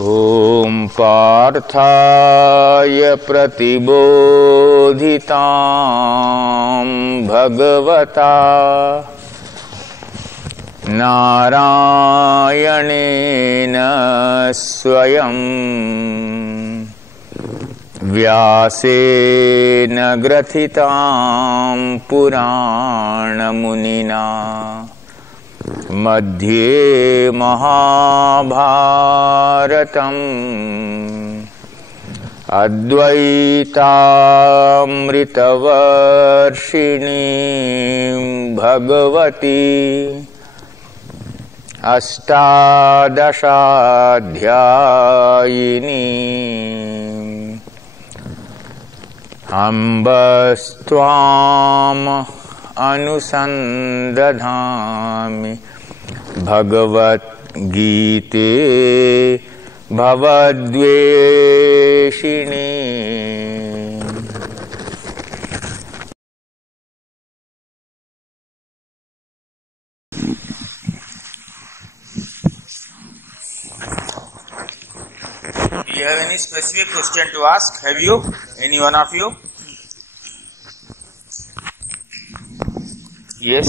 ॐ पार्थाय प्रतिबोधितां भगवता नारायणेन स्वयं व्यासेन ग्रथितां पुराणमुनिना मध्ये महाभारतम् अद्वैतामृतवर्षिणीं भगवती अष्टादशाध्यायिनी अम्ब त्वाम् अनुसन्दधामि भगवद्गीते भवद्वेषिणी। Do you have any specific question to ask? Have you? Any one of you? Yes.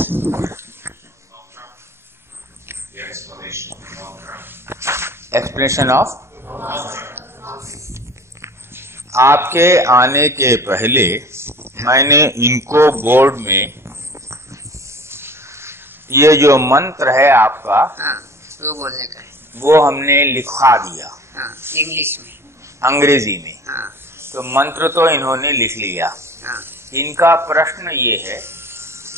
Explanation of आपके आने के पहले मैंने इनको बोर्ड में ये जो मंत्र है आपका वो बोलने का है, वो हमने लिखा दिया इंग्लिश में, अंग्रेजी में। तो मंत्र तो इन्होंने लिख लिया। इनका प्रश्न ये है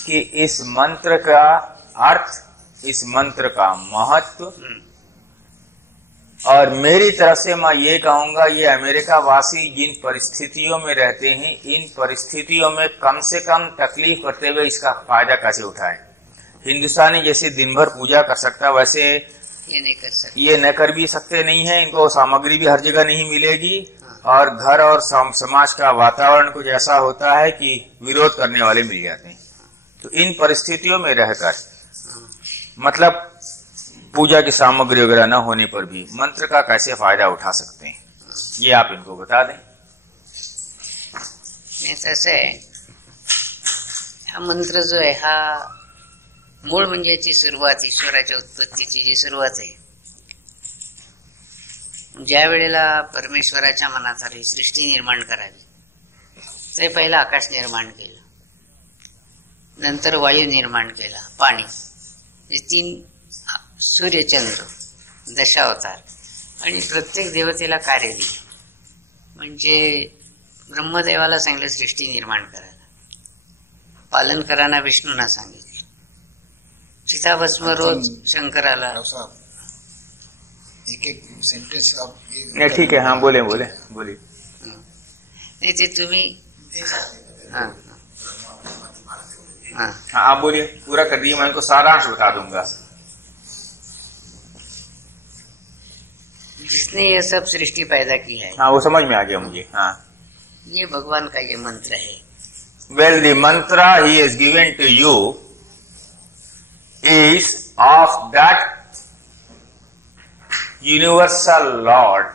कि इस मंत्र का अर्थ, इस मंत्र का महत्व, और मेरी तरफ से मैं ये कहूंगा, ये अमेरिका वासी जिन परिस्थितियों में रहते हैं, इन परिस्थितियों में कम से कम तकलीफ करते हुए इसका फायदा कैसे उठाएं। हिंदुस्तानी जैसे दिन भर पूजा कर सकता, वैसे ये नहीं कर सकते, ये न कर भी सकते नहीं है। इनको सामग्री भी हर जगह नहीं मिलेगी, और घर और समाज का वातावरण कुछ ऐसा होता है कि विरोध करने वाले मिल जाते हैं। तो इन परिस्थितियों में रहकर, मतलब पूजा की सामग्री वगैरह न होने पर भी मंत्र का कैसे फायदा उठा सकते हैं, ये आप इनको बता दें। तसं आहे, हा मंत्र जो आहे हा मूळ म्हणजे याची सुरुवात, ईश्वराच्या उत्पत्तीची जी सुरुवात आहे, ज्या वेळेला परमेश्वराच्या मनात आली सृष्टी निर्माण करावी, ते पहिलं आकाश निर्माण केलं, नंतर वायू निर्माण केला, पाणी, हे तीन, सूर्यचंद्र, दशावतार, आणि प्रत्येक देवतेला कार्य दिलं. म्हणजे ब्रह्मदेवाला सांगितलं सृष्टी निर्माण करायला, पालनकरांना विष्णूंना सांगितलं, चिताभस्म रोज शंकराला. एक एक सेंटेन्स ठीक है, हाँ बोले बोले बोलिए. नहीं ते तुम्ही हाँ हाँ हाँ आप बोलिए, पूरा कर दिए, मैं इनको सारांश बता दूंगा. जिसने ये सब सृष्टि पैदा की है, हाँ वो समझ में आ गया मुझे. हाँ, ये भगवान का ये मंत्र है. Well, the mantra he has given to you is of that universal Lord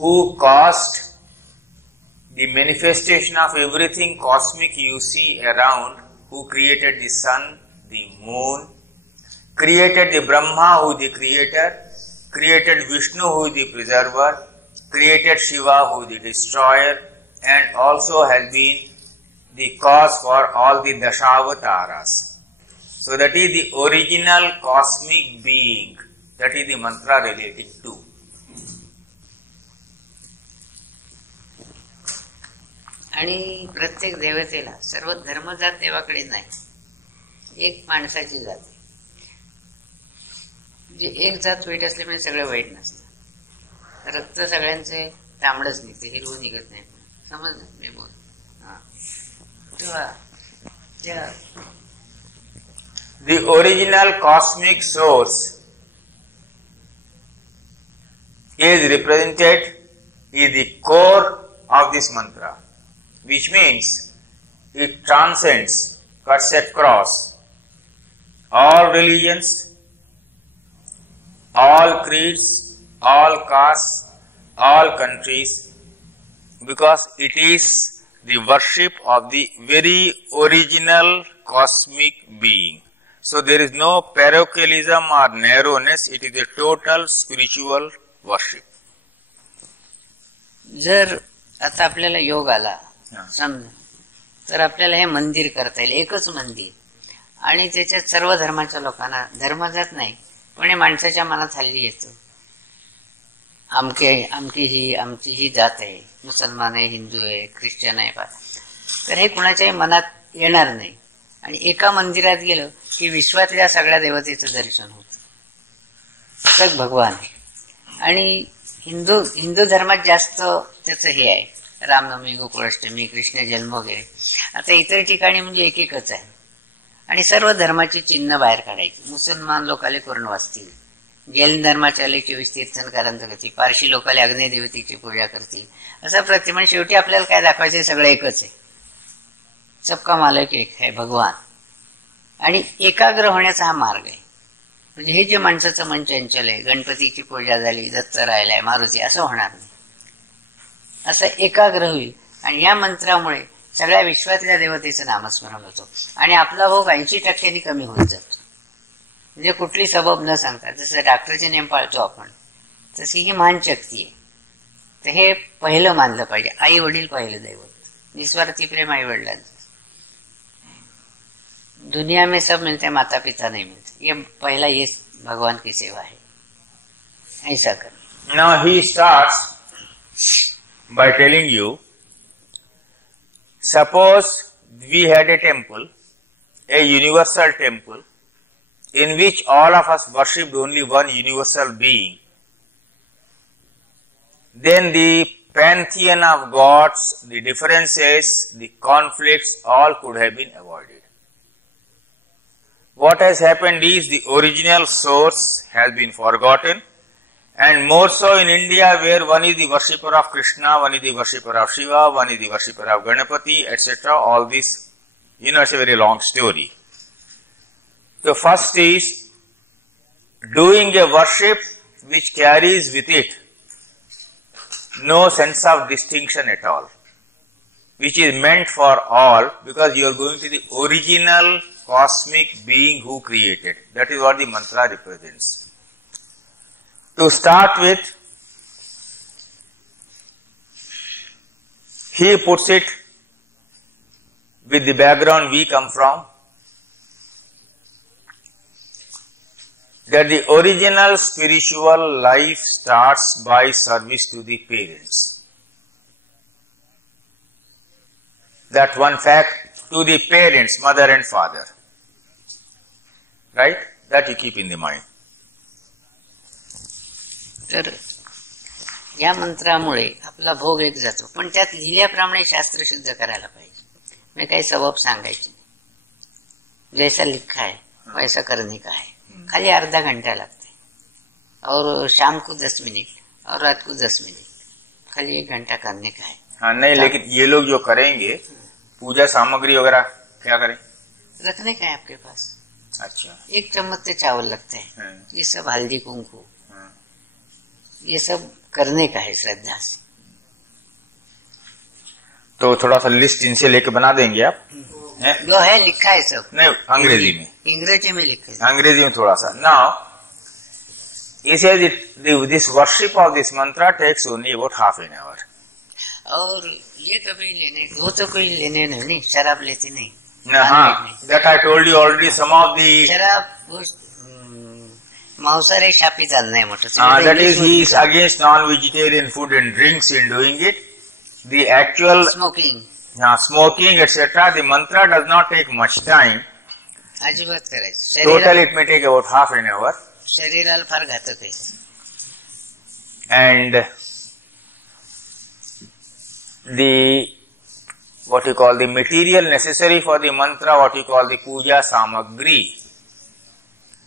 who caused the manifestation of everything cosmic you see around, who created the sun, the moon, created the Brahma who the creator, created Vishnu who the preserver, created Shiva who the destroyer, and also has been the cause for all the Dashavataras. So that is the original cosmic being. That is the mantra relating to. आणि प्रत्येक देवतेला, सर्व धर्मजात देवाकडे नाही, एक माणसाची जात आहे. म्हणजे एक जात वाईट असल्यामुळे सगळं वाईट नसतं. रक्त सगळ्यांचे तांबडच निघते, हिरवं निघत नाही. समजलं मी बोल. The original cosmic source is represented in the core of this mantra, which means it transcends, cuts across all religions, all creeds, all castes, all countries, because it is the worship of the very original cosmic being. So there is no parochialism or narrowness, it is a total spiritual worship. जर आता आपल्याला योग आला हा. समजा, तर आपल्याला हे मंदिर करता येईल, एकच मंदिर, आणि त्याच्यात सर्व धर्माच्या लोकांना, धर्म जात नाही पण हे माणसाच्या मनात हल्ली येतं, आमची ही जात आहे, मुसलमान आहे, हिंदू आहे, ख्रिश्चन आहे, तर हे कुणाच्याही मनात येणार नाही. आणि एका मंदिरात गेलं की विश्वातल्या सगळ्या देवतेचं दर्शन होतं, सग भगवान आहे. आणि हिंदू धर्मात जास्त त्याचं हे आहे, रामनवमी, गोकुळाष्टमी, कृष्ण जन्म वगैरे. आता इतर ठिकाणी म्हणजे एकच आहे, आणि सर्व धर्माची चिन्ह बाहेर काढायची. मुसलमान लोकाले करून वाचतील, जैन धर्माच्याले 24 तीर्थंकरांचं करतील, पारशी लोकाले अग्निदेवतेची पूजा करतील, असं प्रतिमा. शेवटी आपल्याला काय दाखवायचं, सगळं एकच आहे, सबका मालक एक आहे भगवान. आणि एकाग्र होण्याचा हा मार्ग आहे. म्हणजे हे जे माणसाचं मन चंचल आहे, गणपतीची पूजा झाली, दत्त राहिलाय, मारुती, असं होणार नाही. असं एकाग्र होईल, आणि या मंत्रामुळे सगळ्या विश्वातल्या देवतेचं नामस्मरण होतं, आणि आपला भोग 80% कमी होत जातो. म्हणजे कुठली सबब न सांगता, जसं डॉक्टरचे नेम पाळतो आपण, तशी ही महान शक्ती आहे. तर हे पहिलं मानलं पाहिजे. आई वडील पहिलं दैवत, निस्वार्थी प्रेम आई वडिलांचं. दुनिया में सब मिलते, माता पिता नहीं मिलते. ये पहला, ये भगवान की सेवा है, ऐसा कर. Now he starts by telling you, suppose we had a temple, a universal temple, in which all of us worshipped only one universal being, then the pantheon of gods, the differences, the conflicts, all could have been avoided. What has happened is the original source has been forgotten, and more so in India, where one is the worshipper of Krishna, one is the worshipper of Shiva, one is the worshipper of Ganapati, etc. All this, it's a very long story. So first is doing a worship which carries with it no sense of distinction at all, which is meant for all, because you are going to the original cosmic being who created. That is what the mantra represents. To start with, he puts it with the background we come from, that the original spiritual life starts by service to the parents. That one fact, to the parents, mother and father. Right? That you keep in the mind. तर या मंत्रामुळे आपला भोग एक जातो, पण त्यात लिहिल्याप्रमाणे शास्त्र शुद्ध करायला पाहिजे. मी काही सबब सांगायचे, जैसा लिखा है वैसा करने का है. खाली आधा घंटा लगता है, और शाम को 10 मिनट और रात को 10 मिनट, खाली 1 घंटा करने का है. हाँ नहीं, लेकिन ये लोग जो करेंगे पूजा सामग्री वगैरह क्या करें? रखने का है आपके पास. अच्छा, 1 चम्मच से चावल लगता है, ये सब हल्दी कुंकू, ये सब करने का है श्रद्धा से. तो थोड़ा सा लिस्ट इनसे लेके बना देंगे आप? जो है लिखा है सब. नहीं, अंग्रेजी में. इंग्रजी में लिखा है. अंग्रेजी में थोड़ा सा. Now, he says this worship of this mantra takes only about half an hour. और ये कभी लेने वो तो कोई लेने नहीं, शराब लेते नहीं. हाँ, that I told you already. Some of the शराब मांसाहारी शापित नाही मोठं. that is, he is against non-vegetarian food and drinks in doing it. The actual smoking, smoking, etc. The mantra does not take much time. अजिबात करायचं. Total it may take about half an hour. शरीराला फार घातक आहे. And the what you call the material necessary for the mantra, what you call the puja samagri,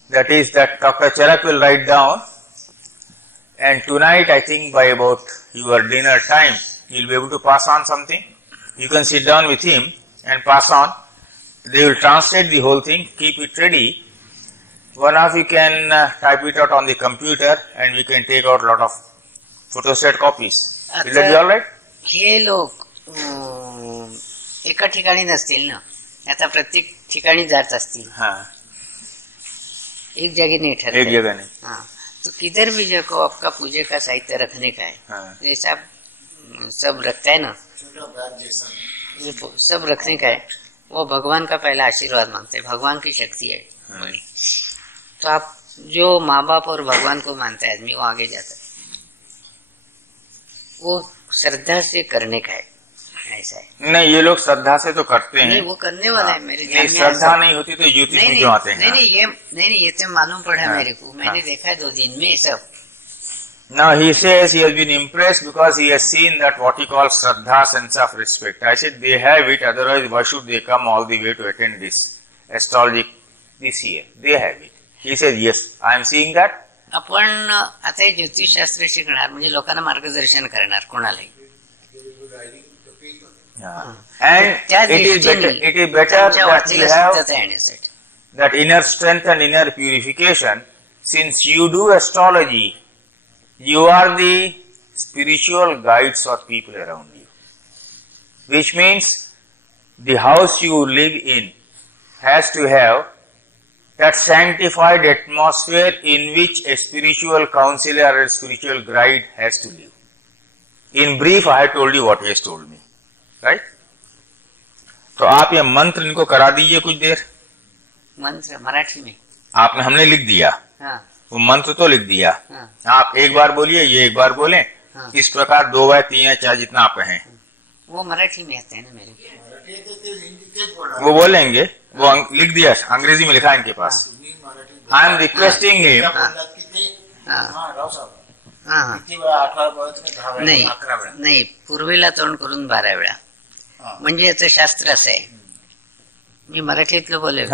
that is, that Dr. Charak will write down, and tonight I think by about your dinner time you will be able to pass on something. You can sit down with him and pass on. They will translate the whole thing, keep it ready, One of you can type it out on the computer and we can take out lot of photostat copies. Will that be all right? हे लोक एका ठिकाणी नसतील ना, आता प्रत्येक ठिकाणी जात असतील. हाँ, एक जगह नहीं ठहरते. एक जगह नहीं. हाँ, तो किधर भी जो आपका पूजे का साहित्य रखने का है, हाँ. जैसा सब रखता है ना, सब रखने का है, वो भगवान का पहला आशीर्वाद मांगते हैं. भगवान की शक्ति है. हाँ. तो आप जो माँ बाप और भगवान को मानता है आदमी, वो आगे जाता है. वो श्रद्धा से करने का है, ऐसा है. नहीं, ये लोग श्रद्धा से तो करते हैं. नहीं, वो करने वाला है. मेरे नहीं, श्रद्धा नहीं होती तो ज्योतिष में क्यों आते हैं? नहीं, ये तो मालूम पड़ा मेरे को. मैंने देखा है 2 दिन में सब. Now he says he has been impressed because he has seen that what he calls Shraddha, sense of respect. I said they have it, otherwise why should they come all the way to attend this astrology this year? They have it. He says yes, I am seeing that. आपण आता ज्योतिषशास्त्र शिकणार म्हणजे लोकांना मार्गदर्शन करणार कोणालाही. And it is better that you have that inner strength and inner purification. Since you do astrology, you are the spiritual guides for people around you. Which means the house you live in has to have that sanctified atmosphere in which a spiritual counselor or a spiritual guide has to live. In brief, I have told you what he has told me. Right? तो आप ये मंत्र इनको करा दीजिए कुछ देर. मंत्र मराठी में आपने हमने लिख दिया. हाँ. वो मंत्र तो लिख दिया. हाँ. आप एक बार बोलिए, ये एक बार बोलें. हाँ. इस प्रकार 2 या 3 या 4 जितना आप कहें. वो मराठी में आते हैं ना मेरे. वो बोलेंगे. वो लिख दिया, अंग्रेजी में लिखा है इनके पास. I am requesting him. नाही, पूर्वेला तोंड करून 12 वेळा. म्हणजे याचं शास्त्र असं आहे, मी मराठीतलं बोलेल.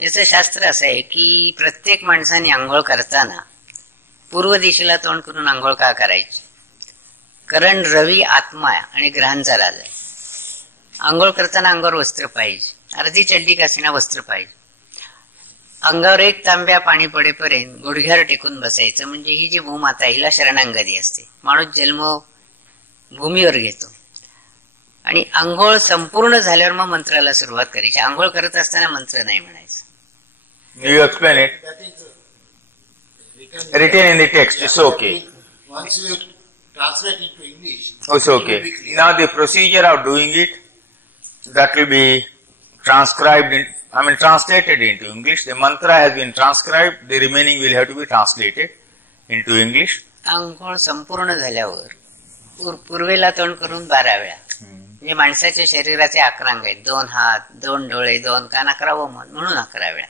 याचं शास्त्र असं आहे की प्रत्येक माणसाने आंघोळ करताना पूर्व दिशेला तोंड करून आंघोळ का करायची? कारण रवी आत्मा आणि ग्रहांचा राजा आहे. आंघोळ करताना अंगावर वस्त्र पाहिजे, अर्धी चड्डी कासणा वस्त्र पाहिजे. अंगावर 1 तांब्या पाणी पडेपर्यंत गुडघ्यावर टेकून बसायचं. म्हणजे ही जी भूमाता हिला शरणांगती असते. माणूस जन्म भूमीवर घेतो आणि आंघोळ संपूर्ण झाल्यावर मग मंत्राला सुरुवात करायची. आंघोळ करत असताना मंत्र नाही म्हणायचं. You explain it. Written in the text. It's okay. Once you translate into English. It's okay. Now the procedure of doing it, that will be transcribed translated into English. The mantra has been transcribed. The remaining will have to be translated into English. आंघोळ संपूर्ण झाल्यावर पूर्वेला तोंड करून 12 वेळा. म्हणजे माणसाच्या शरीराचे 11 अंग आहेत. 2 हात, 2 डोळे, 2 कान, 11 मन, म्हणून 11 वेळा.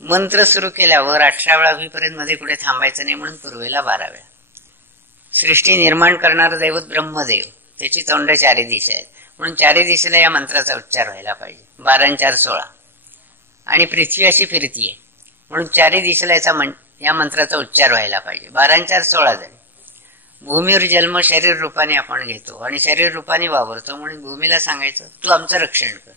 मंत्र सुरू केल्यावर 18 वेळा होईपर्यंत मध्ये कुठे थांबायचं नाही, म्हणून पूर्वेला 12 वेळा. सृष्टी निर्माण करणारा दैवत ब्रह्मदेव, त्याची तोंड 4 दिशा आहेत, म्हणून 4 दिशेला या मंत्राचा उच्चार व्हायला पाहिजे. 12 आणि 4 16. आणि पृथ्वी अशी फिरतीये म्हणून 4 दिशेला या मंत्राचा उच्चार व्हायला पाहिजे. 12 आणि 4 16 झाले. भूमीवर जन्म शरीर रूपाने आपण घेतो आणि शरीर रूपाने वावरतो, म्हणून भूमीला सांगायचं तू आमचं रक्षण कर.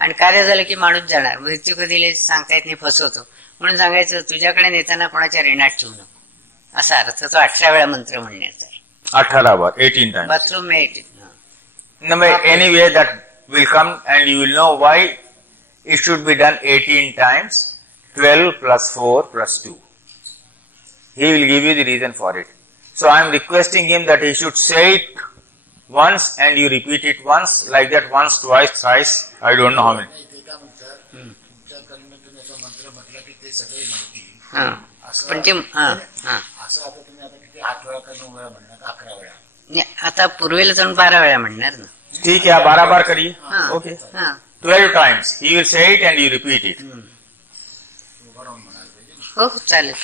आणि कार्य झालं की माणूस जाणार. मृत्यू कधी सांगता येत नाही, फसवतो, म्हणून सांगायचं तुझ्याकडे नेताना कोणाच्या रेणात ठेवू नको. असा अर्थ तो 18 वेळा मंत्र म्हणण्याचा आहे. 18 बार, 18 times. बाथरूम में 18. No, anyway, that will come and you will know why it should be done 18 times. 12 plus 4 plus 2. He will give you the reason for it. So I am requesting him that he should say it once and you repeat it once, like that once, twice, thrice. I don't know how many. आता पूर्वेला जाऊन 12 वेळा म्हणणार ना. ठीक है, 12 बार करिए. Okay. 12 times. He will say it and you repeat it. हो, चालेल.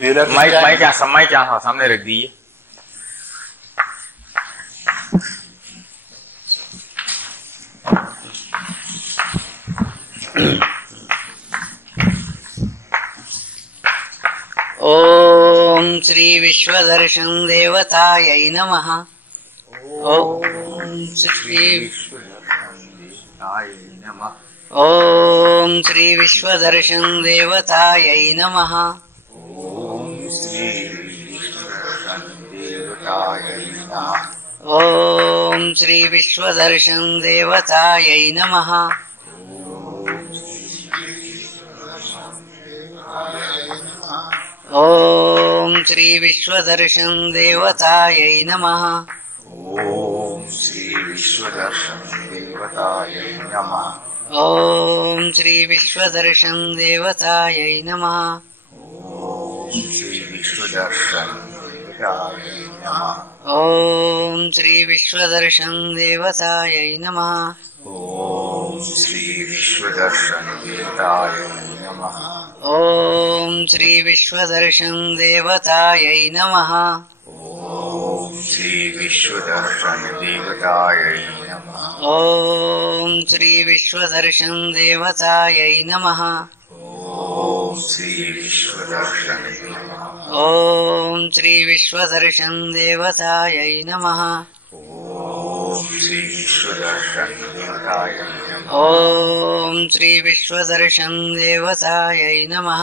माइक यहाँ सामने रख दीजिए. ओम श्री विश्वदर्शन देवतायै नमः. ओम श्री विश्वदर्शन देवतायै नमः. ओम श्री विश्वदर्शन देवतायै नमः. ओम श्री विश्वदर्शन देवतायै नमः. ओम श्री विश्वदर्शन देवतायै नमः. ओम श्री विश्वदर्शन देवतायै नमः. ओम श्री विश्वदर्शन देवतायै नमः. ओम श्री विश्वदर्शन देवतायै नमः. ओम श्री विश्वदर्शन देवतायै नमः. ओम श्री विश्वदर्शन देवतायै नमः. ओम श्री विश्वदर्शन देवतायै नमः. ओम श्री विश्वदर्शन देवतायै नमः. ओम श्री विश्वदर्शन देवतायै नमः. ओम श्री विश्वदर्शन देवतायै नमः. ओम श्री विश्वदर्शन नमः. ओम श्री विश्वदर्शन देवतायै नमः. ओम श्री विश्वदर्शन देवतायै नमः. ओम श्री विश्वदर्शन देवतायै नमः.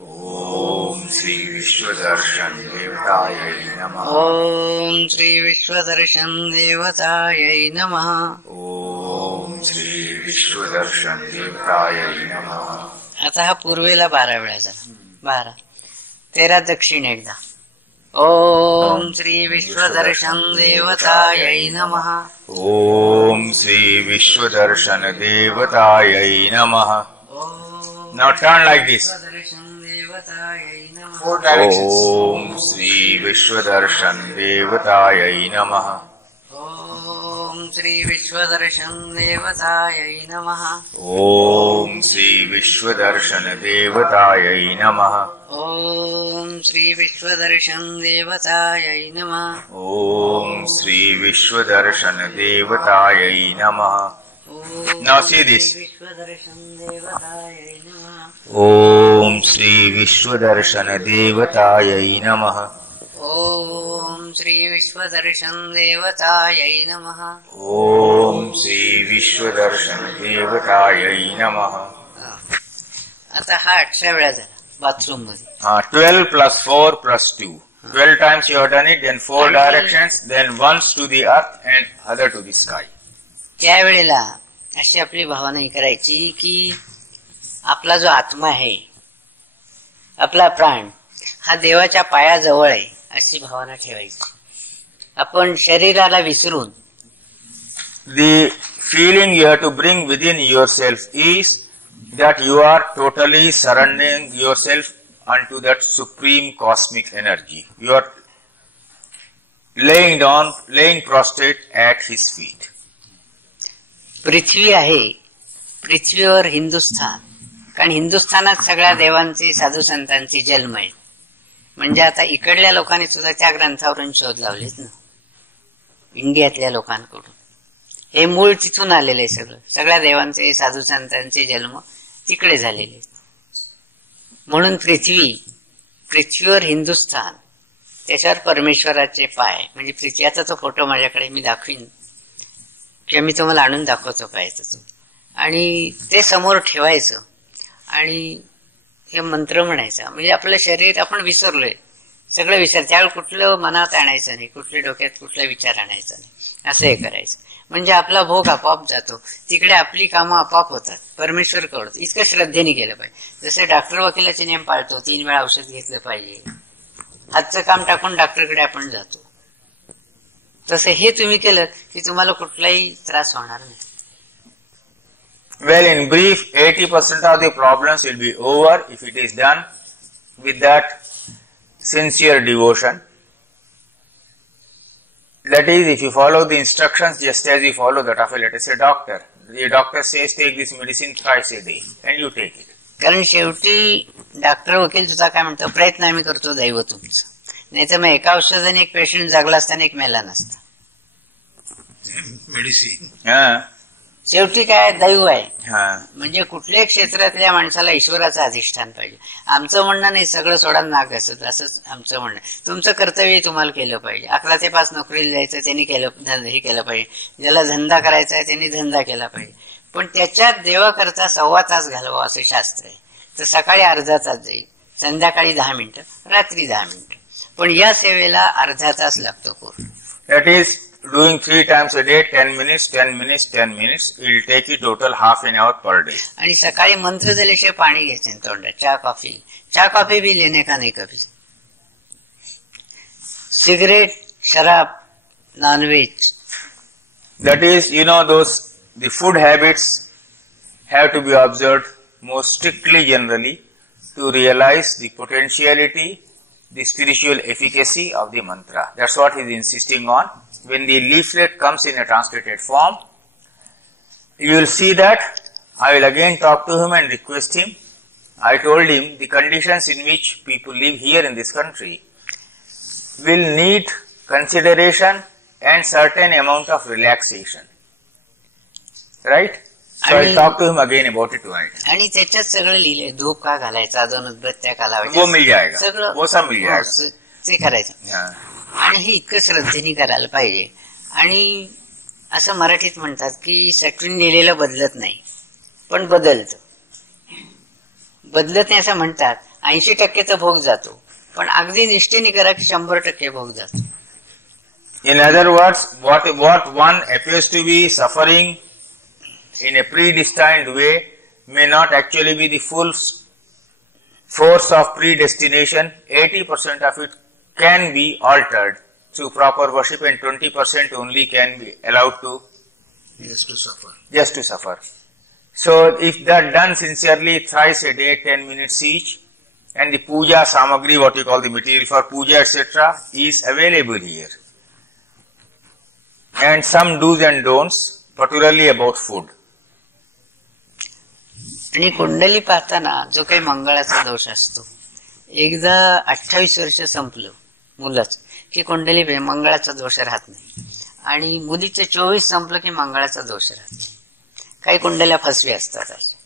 ओम श्री विश्वदर्शन देवतायै नमः. ओम श्री विश्वदर्शन देवतायै नमः. ओम श्री विश्वदर्शन देवतायै नमः. आता हा पूर्वेला 12 वेळा झाला. 12 13 दक्षिण एकदा. ओम श्री विश्वदर्शन देवतायै नमः. ओम श्री विश्वदर्शन देवतायै नमः. Now turn like this. Vishwadarshan देवतायै नमः. 4 directions. ओम श्री विश्वदर्शन देवतायै नमः. ओम श्री विश्वदर्शन देवतायै नमः. ओम श्री विश्वदर्शन देवतायै नमः. ओम श्री विश्वदर्शन देवतायै नमः. ओम श्री विश्वदर्शन देवतायै नमः. Now see this. विश्वदर्शन देवतायै नमः. ओम श्री विश्वदर्शन देवतायै नमः. ओम श्री विश्वदर्शन देवतायै नमः. ओम श्री विश्वदर्शन देवतायै नमः. आता हा 18 वेळा झाला बाथरूम मध्ये. 12 plus 4 plus 2. 12 times you have done it, then 4 directions, then once to the earth and other to the sky. त्यावेळेला अशी आपली भावना ही करायची की आपला जो आत्मा आहे, आपला प्राण हा देवाच्या पायाजवळ आहे अशी भावना ठेवायची. आपण शरीराला विसरून The feeling you have to bring within yourself is that you are totally surrendering yourself unto that supreme cosmic energy. You are laying prostrate at his feet. पृथ्वी आहे, पृथ्वीवर हिंदुस्थान, कारण हिंदुस्थानात सगळ्या देवांचे साधू संतांचे जन्म आहे. म्हणजे आता इकडल्या लोकांनी सुद्धा त्या ग्रंथावरून शोध लावलेत ना, इंडियातल्या लोकांकडून. हे मूळ तिथून आलेले आहे. सगळ्या देवांचे साधू संतांचे जन्म तिकडे झालेले. म्हणून पृथ्वीवर हिंदुस्थान, त्याच्यावर परमेश्वराचे पाय. म्हणजे पृथ्वीचा तो फोटो माझ्याकडे मी दाखवीन किंवा मी तुम्हाला आणून दाखवतो पाहिजे तो. आणि ते समोर ठेवायचं आणि हे मंत्र म्हणायचा. म्हणजे आपलं शरीर आपण विसरलोय, सगळं त्यावेळी कुठलं मनात आणायचं नाही, कुठल्या डोक्यात कुठला विचार आणायचा नाही. असं हे करायचं. म्हणजे आपला भोग आपोआप जातो, तिकडे आपली कामं आपोआप होतात, परमेश्वर कळतो. इतकं श्रद्धेने केलं पाहिजे. जसे डॉक्टर वकिलाचे नियम पाळतो, 3 वेळा औषध घेतलं पाहिजे, हातचं काम टाकून डॉक्टरकडे आपण जातो, तसं हे तुम्ही केलं की तुम्हाला कुठलाही त्रास होणार नाही. Well, in brief, 80% of the problems will be over if it is done with that sincere devotion. That is, if you follow the instructions just as you follow that of a, let us say, doctor. The doctor says take this medicine twice a day and you take it. कारण शेवटी doctor वकील सुद्धा काय म्हणतो, प्रयत्न आम्ही करतो, दैव तुमचं. नाही तर मग एका औषधाने एक पेशंट जागला असताना एक मेला नसता. मेडिसिन शेवटी काय दैव आहे. म्हणजे कुठल्याही क्षेत्रातल्या माणसाला ईश्वराचं अधिष्ठान पाहिजे. आमचं म्हणणं नाही सगळं सोडा नाग असत, असंच आमचं म्हणणं. तुमचं कर्तव्य तुम्हाला केलं पाहिजे. 11 ते 5 नोकरीला जायचं, त्यांनी केलं, हे केलं पाहिजे. ज्याला धंदा करायचा आहे त्यांनी धंदा केला पाहिजे. पण त्याच्यात देवाकरता 1.25 तास घालवा असं शास्त्र आहे. तर सकाळी अर्धा तास जाईल, संध्याकाळी 10 मिनिटं, रात्री 10 मिनिटं. पण या सेवेला अर्धा तास लागतो पूर्ण. That is doing 3 times a day, 10 minutes, 10 minutes, 10 minutes. It will take you total half an hour per day. आणि सकाळी मंत्र झाल्याशिवाय पाणी घ्यायचं नाही तोंडात. चहा कॉफी भी लेने का नहीं कभी. सिगरेट, शराब, non-veg. That is, the food habits have to be observed more strictly generally to realize the potentiality, the spiritual efficacy of the mantra. That's what he is insisting on. When the leaflet comes in a translated form, you will see that I will again talk to him and request him. I told him the conditions in which people live here in this country will need consideration and certain amount of relaxation. Right? So I'll talk to him again about it tonight. आणि त्याच्यात सगळं लिहिलंय. धूप का घालायचा, अजून उदबत्त्या का लावायच्या, वो मिल जाएगा, सगळं वो सब मिल जाएगा. ते करायचं. Yeah. आणि हे इतकं श्रद्धेने करायला पाहिजे. आणि असं मराठीत म्हणतात की सटवीन लिहिलेलं बदलत नाही, पण बदलतं. बदलत नाही असं म्हणतात. 80% भोग जातो, पण अगदी निष्ठेने करा की 100% भोग जातो. In other words, what one appears to be suffering in a predestined way may not actually be the full force of predestination. 80% of it can be altered through proper worship, and 20% only can be allowed to just to suffer. So if that done sincerely thrice a day, 10 minutes each, and the puja samagri, what you call the material for puja, etc., is available here. And some do's and don'ts, particularly about food. आणि कुंडली पाहताना जो काही मंगळाचा दोष असतो, एकदा 28 वर्ष संपलं मुलाच की कुंडली मंगळाचा दोष राहत नाही. आणि मुलीचं 24 संपलं की मंगळाचा दोष राहत नाही. काही कुंडल्या फसवी असतात अशा.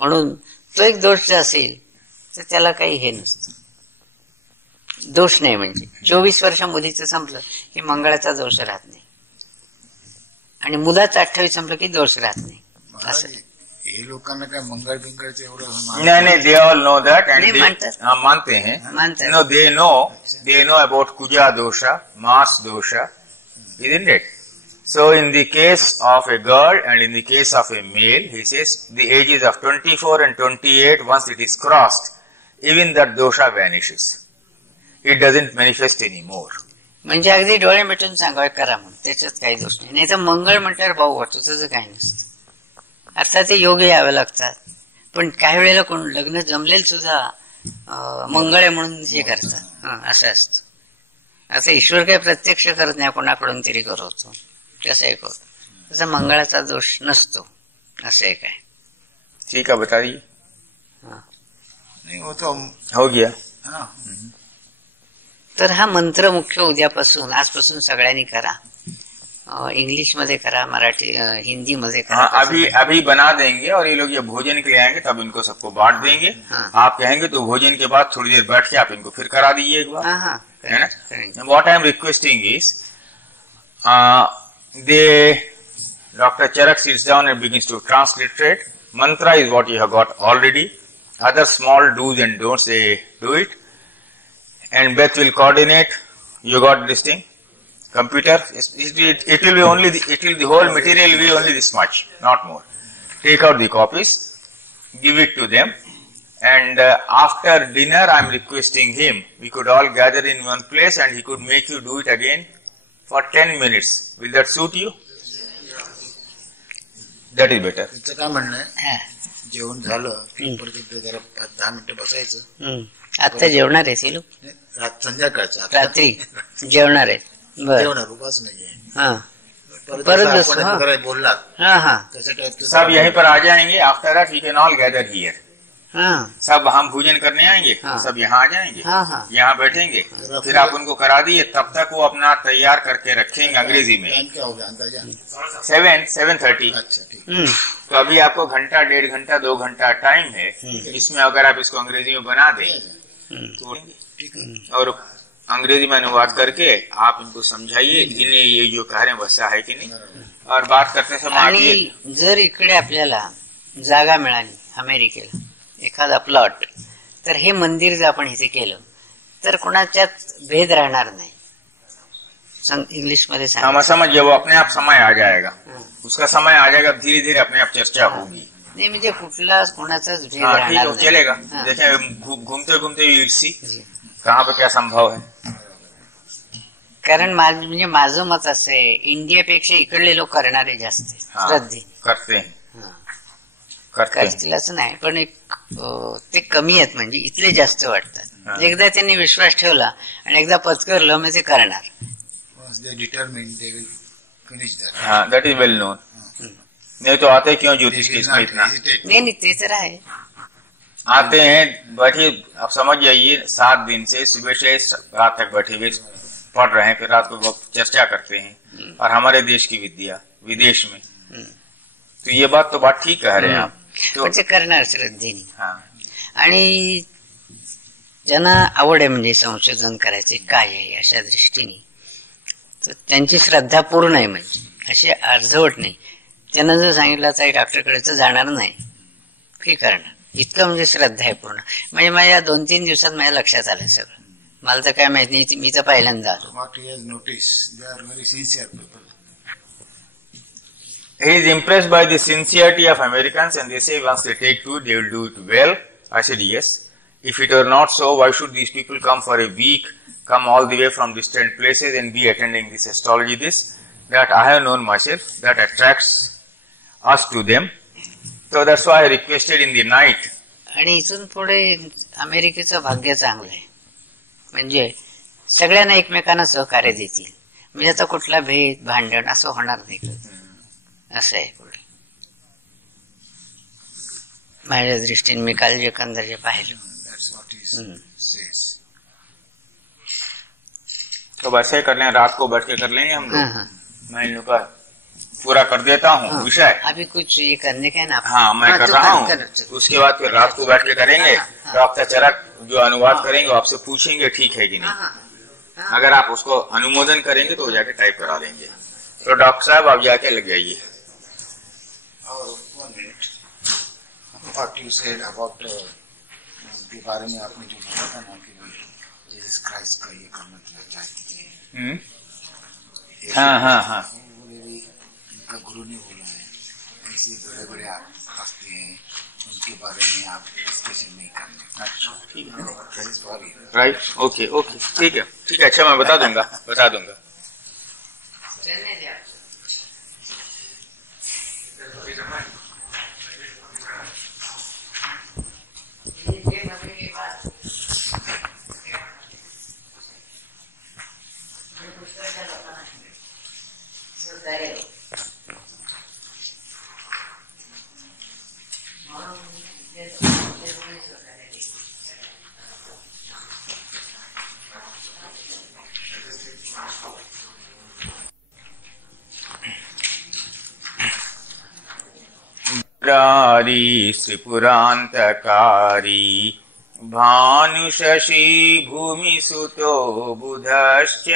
म्हणून तो एक दोष जर असेल तर त्याला काही हे नसतं, दोष नाही. म्हणजे 24 वर्ष मुलीचं संपलं की मंगळाचा दोष राहत नाही, आणि मुलाचं 28 संपलं की दोष राहत नाही. असं हे लोकांना काय मंगळ बिंगळचं एवढं नहीं, they all know that, and they मानते हैं. No, they know about kuja dosha, mas dosha, isn't it? So in the case of a girl and in the case of a male, he says the ages of 24 and 28, once it is crossed, even that dosha vanishes. It doesn't manifest anymore. म्हणजे अगदी डोळे मिटून सांगावे करा म्हणून, त्याच्यात काही दोष नाही. नाही तर मंगळ म्हटल्यावर भाऊ वाटतो, त्याचं काही नसतं. अर्थात ते योग यावे लागतात, पण काही वेळेला कोण लग्न जमलेल सुद्धा मंगळ आहे म्हणून हे करतात. असं असतं. असं ईश्वर काही प्रत्यक्ष करत नाही, कोणाकडून तरी करवतो, कसं एक होत. तसा मंगळाचा दोष नसतो. असं एक आहे. ठीक है, बता दीजिए. नाही होतो हो गया. तर हा मंत्र मुख्य उद्यापासून, आजपासून सगळ्यांनी करा. इंग्लिश मध्ये करा, मराठी, हिंदी मध्ये करा. अभी बना देंगे, और ये लोग ये भोजन के लिए आएंगे तब इनको सबको बांट देंगे. आप कहेंगे तो भोजन के बाद थोड़ी देर बैठ के आप इनको फिर करा दीजिए एक बार, है ना. What I am requesting is, Dr. Charak sits down and begins to transliterate. Mantra is what you have got already. Other small do's and don'ts, they do it. And Beth will coordinate. You got this thing? Computer, it will be only the whole material will be only this much, not more. Take out the copies, give it to them, and after dinner I am requesting him, we could all gather in one place and he could make you do it again for 10 minutes. Will that suit you? That is better. त्याचं काय म्हणणं आहे, जेवण झालं की परत जरा 10 मिनिटं बसायचं. आता जेवणार आहे ते लोक, संध्याकाळचं रात्री जेवणार आहे. जेवणार उपास नाहीये. परत बोललात सब यहीं पर आ जाएंगे. After that we can all gather here. सब हम भोजन करने आएंगे, सब यहाँ आ जाएंगे, यहाँ बैठेंगे, फिर आप उनको करा दिए. तब तक वो अपना तैयार करके रखेंगे अंग्रेजी में. 7:30. तो अभी आपको घंटा, 1.5 घंटा, 2 घंटा टाइम है. इसमें अगर आप इसको अंग्रेजी में बना दें तो, और अंग्रेजी में अनुवाद करके आप इनको समझाइए, इन्हें ये जो कह रहे हैं वैसा है कि नहीं, और बात करते समय आणि जर इकडे आपल्याला जागा मिळाली अमेरिकेला एखादा प्लॉट, तर हे मंदिर जर आपण इथे केलं तर कोणाच्यात भेद राहणार नाही. इंग्लिश मध्ये हम समझ वो अपने आप समय आ जाएगा, उसका समय आ जाएगा, धीरे धीरे अपने आप चर्चा होगी. नाही म्हणजे कुठला कोणाचाच भेद हाँ ठीक राहणार है, नाही. चलेगा. हाँ. देखें घूमते घूमते वील सी कहाँ पे क्या संभव है. कारण म्हणजे माझं मत असं आहे, इंडियापेक्षा इकडले लोक करणारे जास्त आहेत, हाँ, श्रद्धे करते हैं, हाँ. करते हैं. करतील असं नाही, पण एक ते कमी आहेत, म्हणजे इथले जास्त हाँ. वाटतात. एकदा त्यांनी विश्वास ठेवला आणि एकदा पत्करलं मग ते करणार. Once they determine, they will finish that. हाँ, that is well known. नहीं तो आते क्यों ज्योतिष They के will इसमें not इतना hesitate. नाही नाही ते तर आहे. आते हैं, बैठे, आप समझ जाइए 7 दिन से सुबह से रात तक बैठे हुए पढ़ रहे हैं, फिर रात को वक्त चर्चा करते हैं. और हमारे देश की विद्या विदेश में, तो ये बात तो बात ठीक कह रहे हैं आप. तो पण ते करणार श्रद्धेने. हाँ, आणि ज्यांना आवड आहे म्हणजे संशोधन करायचे काय आहे अशा दृष्टीने, तर त्यांची श्रद्धा पूर्ण आहे, म्हणजे अशी अर्धवट नाही. त्यांना जर सांगितलं तर डॉक्टरकडे तर जाणार नाही, हे करणार. इतकं म्हणजे श्रद्धा आहे पूर्ण. म्हणजे माझ्या 2-3 दिवसात माझ्या लक्षात आलं सगळं. मला तर काय माहित नाही, मी तर पहिल्यांदा आलो. What he has noticed, they are very sincere people. he is impressed by the sincerity of Americans, and they say once they take to it, they will do it well. I said yes. If it were not so, why should these people come for a week, come all the way from distant places and be attending this astrology, this, that I have known myself, that attracts us to them. So that's why I requested in the night. आणि इथून पुढे अमेरिकेचं भाग्य चांगलं आहे, म्हणजे सगळ्यांना एकमेकांना सहकार्य देतील, म्हणजे आता कुठला भेद भांडण असं होणार नाही. असं आहे पुढे माझ्या दृष्टीने. मी काल एकंदर जे पाहिलं. That's what he says. तो वैसे कर लें, रात को बैठ के कर लेंगे हम हाँ, लोग. हाँ. मैं इन लोग का पूरा कर देता हूँ हाँ. विषय. अभी कुछ ये करने का है ना. हाँ, मैं कर तो रहा हूँ. कर. उसके बाद फिर रात को बैठ के करेंगे. हाँ. डॉक्टर चरक जो अनुवाद करेंगे वो आपसे पूछेंगे ठीक है कि नहीं. अगर आप उसको अनुमोदन करेंगे तो वो जाके टाइप करा लेंगे. तो डॉक्टर साहब आप जाके लग जाइए. Oh, 1 minute. What you said about के बारे में आपने जो बोला था ना कि जीसस क्राइस्ट का ये करना चाहती है. हाँ हाँ हाँ. इनका गुरु ने बोला है, ऐसे बड़े बड़े आप हस्ती हैं, उनके बारे में आप डिस्कशन नहीं करना. अच्छा ठीक है. सॉरी. राइट. ओके ओके ठीक है ठीक है. अच्छा मैं बता दूंगा. त्रिपुरान्तकारी भानुशशी भूमिसुतो बुधश्च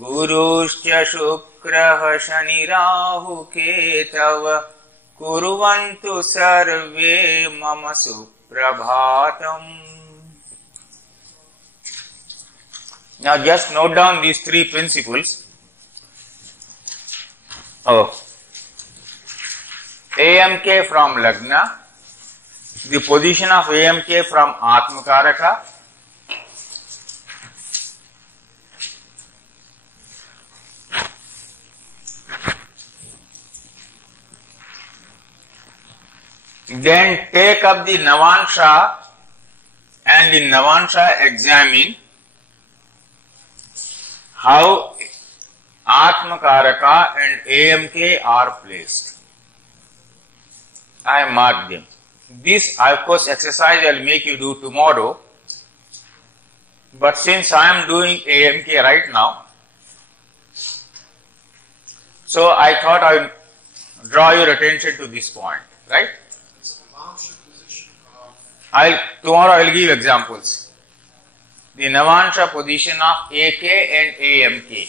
गुरुश्च शुक्रः शनिराहुकेतव कुर्वन्तु सर्वे मम सुप्रभातम्. Now just note down these 3 principles. AMK from Lagna, the position of AMK from Atmakaraka, then take up the Navansha and in Navansha examine how Atmakaraka and AMK are placed. I mark them. This, of course, exercise I will make you do tomorrow. But since I am doing AMK right now, so I thought I will draw your attention to this point, right? Tomorrow I will give examples. The Navansha position of AK and AMK.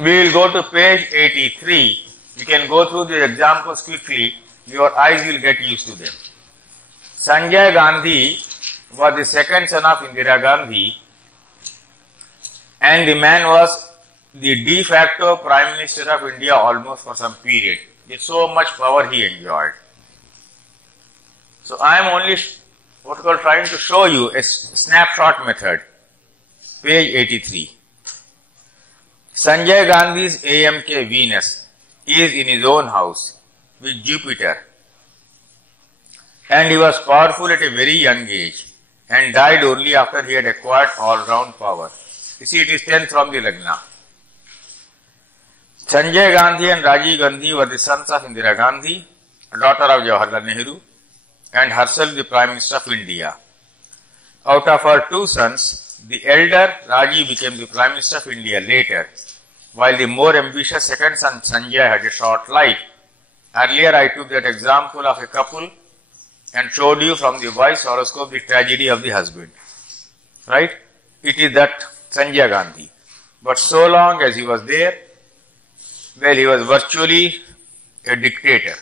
We will go to page 83. You can go through the examples quickly. Your eyes will get used to them. Sanjay Gandhi was the second son of Indira Gandhi, and the man was the de facto Prime Minister of India almost for some period. With so much power he enjoyed. So I am only trying to show you a snapshot method. Page 83. Sanjay Gandhi's AMK Venus is in his own house with Jupiter, and he was powerful at a very young age and died only after he had acquired all-round power. You see, it is 10th from the Lagna. Sanjay Gandhi and Rajiv Gandhi were the sons of Indira Gandhi, daughter of Jawaharlal Nehru, and herself the Prime Minister of India. Out of her two sons, the elder Rajiv became the Prime Minister of India later, while the more ambitious second son Sanjay had a short life. Earlier I took that example of a couple and showed you from the wife's horoscope the tragedy of the husband. Right? It is that Sanjay Gandhi. But so long as he was there, well, he was virtually a dictator.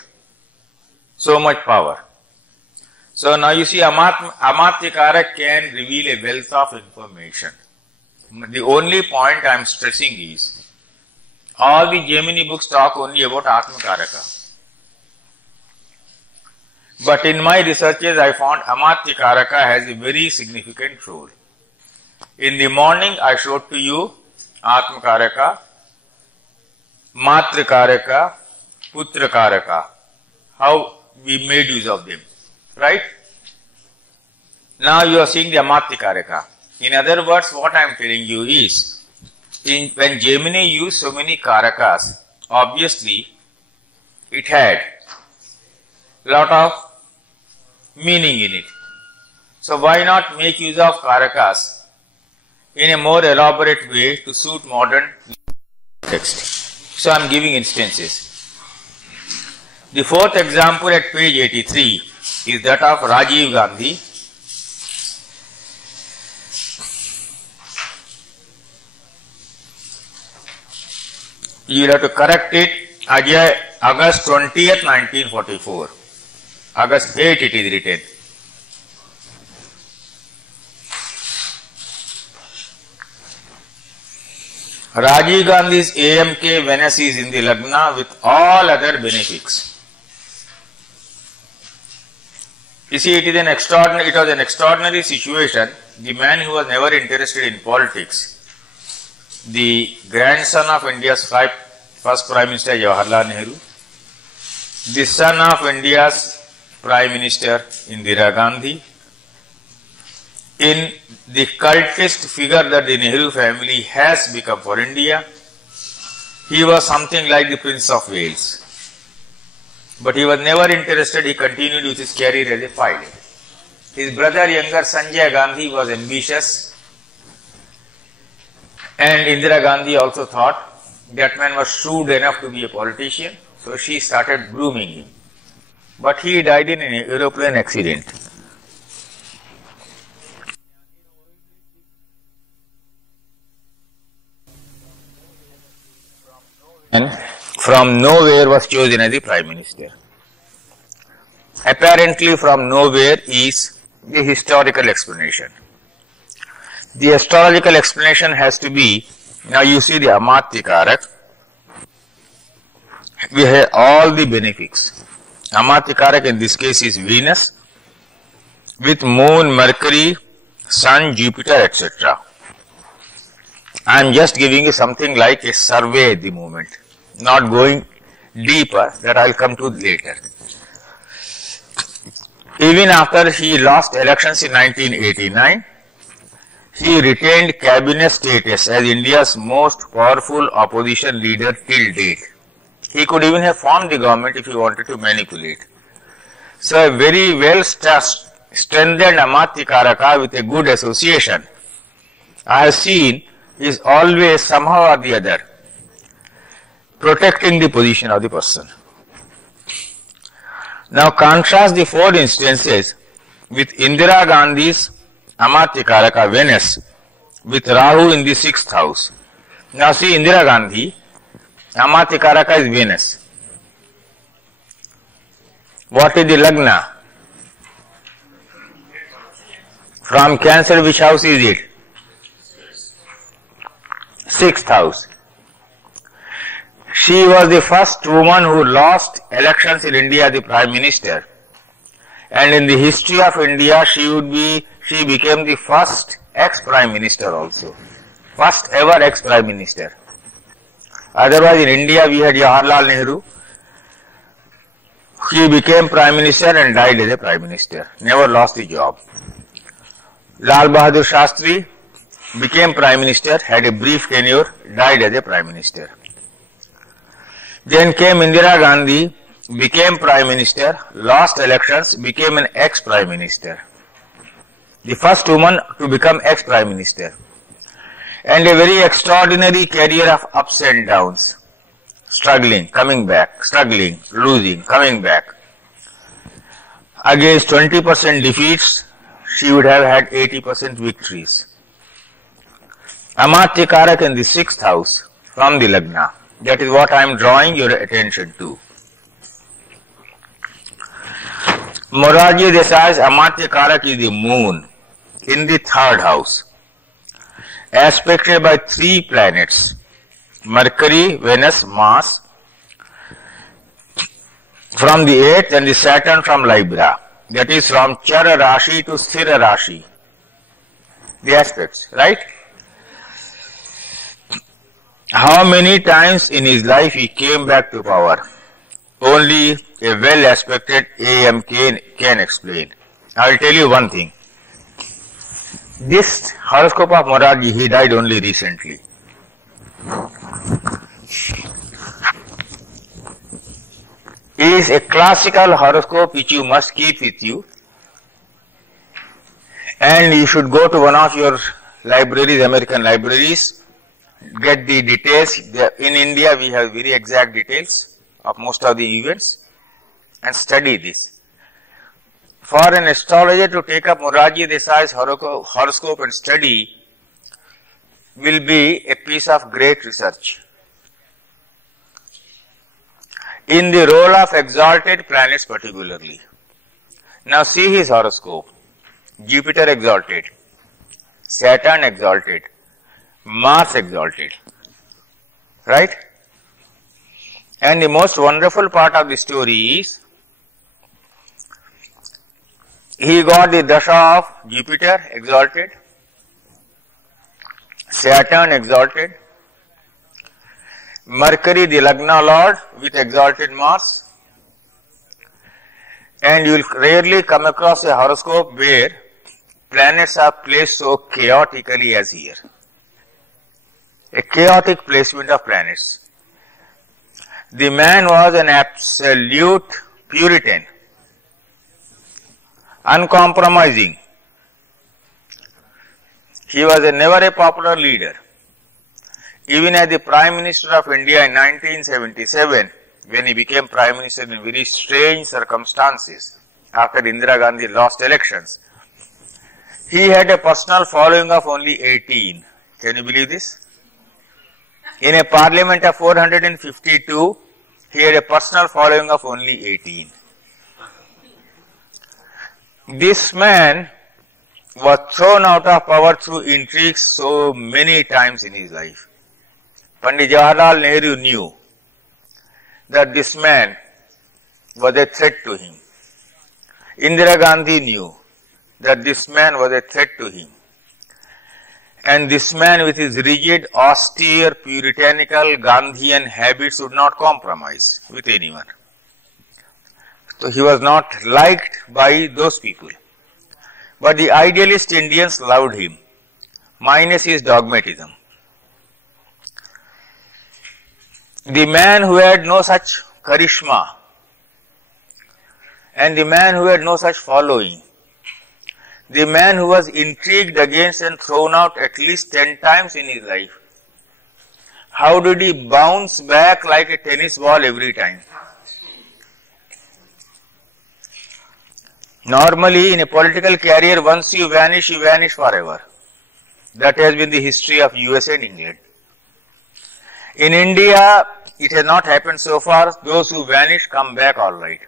So much power. So now you see, Amatya Karak can reveal a wealth of information. The only point I am stressing is, all the Gemini books talk only about Atma Karaka. But in my researches, I found Amatya Karaka has a very significant role. In the morning, I showed to you Atma Karaka, Matra Karaka, Putra Karaka, how we made use of them. Right? Now you are seeing the Amatya Karaka. In other words, what I am telling you is, when Gemini used so many Karakas, obviously it had lot of meaning in it. So why not make use of Karakas in a more elaborate way to suit modern text? So I am giving instances. The fourth example at page 83 is that of Rajiv Gandhi. You will have to correct it. August 20th, 1944. August 8 it is written. Rajiv Gandhi's AMK Venus is in the Lagna with all other benefics. You see, it was an extraordinary situation. The man who was never interested in politics, the grandson of India's first Prime Minister Jawaharlal Nehru, the son of India's Prime Minister Indira Gandhi, in the cultist figure that the Nehru family has become for India, he was something like the Prince of Wales. But he was never interested, he continued with his career as a pilot. His brother, younger Sanjay Gandhi, was ambitious, and Indira Gandhi also thought that man was shrewd enough to be a politician, so she started grooming him. But he died in an aeroplane accident. And from nowhere was chosen as the Prime Minister. Apparently from nowhere is the historical explanation. The astrological explanation has to be, now you see the Amatya Karak, we have all the benefics. Amatya Karak in this case is Venus with Moon, Mercury, Sun, Jupiter, etc. I am just giving you something like a survey at the moment, not going deeper, that I will come to later. Even after he lost elections in 1989, he retained cabinet status as India's most powerful opposition leader till date. He could even have formed the government if he wanted to manipulate. So a very well strengthened Amatya Karaka with a good association, I have seen, is always somehow or the other protecting the position of the person. Now contrast the four instances with Indira Gandhi's Amatya Karaka Venus with Rahu in the 6th house. Now see, Indira Gandhi Amatya Karaka is Venus. What is the Lagna? From Cancer, which house is it? 6th house. She was the first woman who lost elections in India as the Prime Minister. And in the history of India, she became the first ex-Prime Minister also. First ever ex-Prime Minister. Otherwise, in India, we had Jawaharlal Nehru. He became Prime Minister and died as a Prime Minister. Never lost the job. Lal Bahadur Shastri became Prime Minister, had a brief tenure, died as a Prime Minister. Then came Indira Gandhi, became Prime Minister, lost elections, became an ex-Prime Minister. The first woman to become ex-Prime Minister. And a very extraordinary career of ups and downs. Struggling, coming back, struggling, losing, coming back. Against 20% defeats, she would have had 80% victories. Amatya Karaka in the 6th house from the Lagna. That is what I am drawing your attention to. Morarji Desai's Amatya Karaka is the moon in the 3rd house, aspected by 3 planets, Mercury, Venus, Mars, from the 8th, and the Saturn from Libra. That is from Chara Rashi to Sthira Rashi. The aspects, right? How many times in his life he came back to power? Only a well-aspected AM can explain. I will tell you one thing. This horoscope of Morarji, he died only recently. It is a classical horoscope which you must keep with you, and you should go to one of your libraries, American libraries, get the details. In India we have very exact details of most of the events, and study this. For an astrologer to take up Morarji Desai's horoscope and study will be a piece of great research. In the role of exalted planets particularly. Now see his horoscope. Jupiter exalted, Saturn exalted, Mars exalted, right? And the most wonderful part of the story is, he got the dasha of Jupiter exalted, Saturn exalted, Mercury the Lagna Lord with exalted Mars, and you will rarely come across a horoscope where planets are placed so chaotically as here. A chaotic placement of planets. The man was an absolute Puritan, uncompromising. He was never a popular leader. Even as the Prime Minister of India in 1977, when he became Prime Minister in very strange circumstances, after Indira Gandhi lost elections, he had a personal following of only 18. Can you believe this? In a parliament of 452, he had a personal following of only 18. This man was thrown out of power through intrigues so many times in his life. Pandit Jawaharlal Nehru knew that this man was a threat to him. Indira Gandhi knew that this man was a threat to him. And this man with his rigid, austere, puritanical, Gandhian habits would not compromise with anyone. So he was not liked by those people. But the idealist Indians loved him, minus his dogmatism. The man who had no such charisma, and the man who had no such following, the man who was intrigued against and thrown out at least 10 times in his life, how did he bounce back like a tennis ball every time? Normally, in a political career, once you vanish forever. That has been the history of US and England. In India, it has not happened so far. Those who vanish come back all right.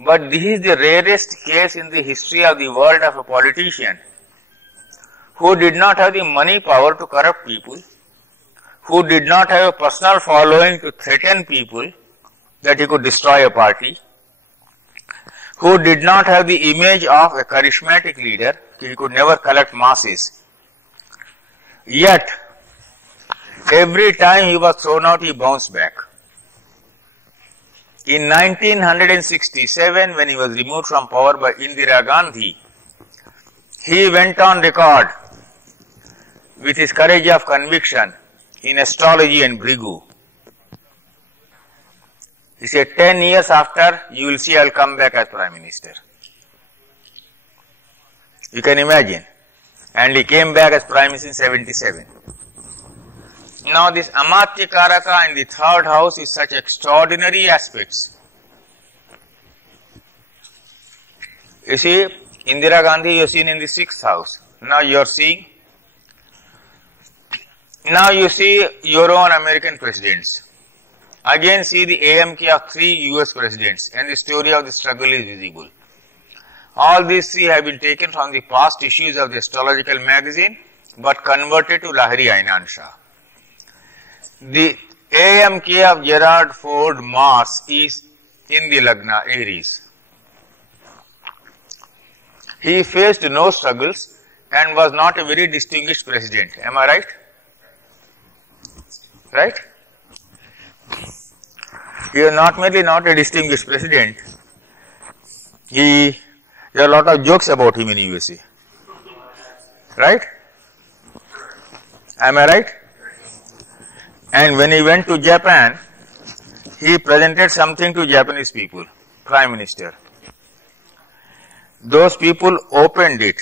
But this is the rarest case in the history of the world of a politician who did not have the money power to corrupt people, who did not have a personal following to threaten people that he could destroy a party, who did not have the image of a charismatic leader, he could never collect masses. Yet, every time he was thrown out, he bounced back. In 1967, when he was removed from power by Indira Gandhi, he went on record with his courage of conviction in astrology and Brigu. He said, 10 years after, you will see I will come back as Prime Minister. You can imagine. And he came back as Prime Minister in 77. Now this Amatya Karaka in the third house is such extraordinary aspects. You see, Indira Gandhi you have seen in the sixth house. Now you are seeing, now you see your own American presidents. Again see the AMK of 3 US presidents, and the story of the struggle is visible. All these 3 have been taken from the past issues of the astrological magazine but converted to Lahiri Ainan Shah. The AMK of Gerard Ford Mars is in the Lagna Aries. He faced no struggles and was not a very distinguished president. Am I right? Right? He is not merely not a distinguished president. There are a lot of jokes about him in USA. Right? Am I right? And when he went to Japan, he presented something to Japanese people, Prime Minister. Those people opened it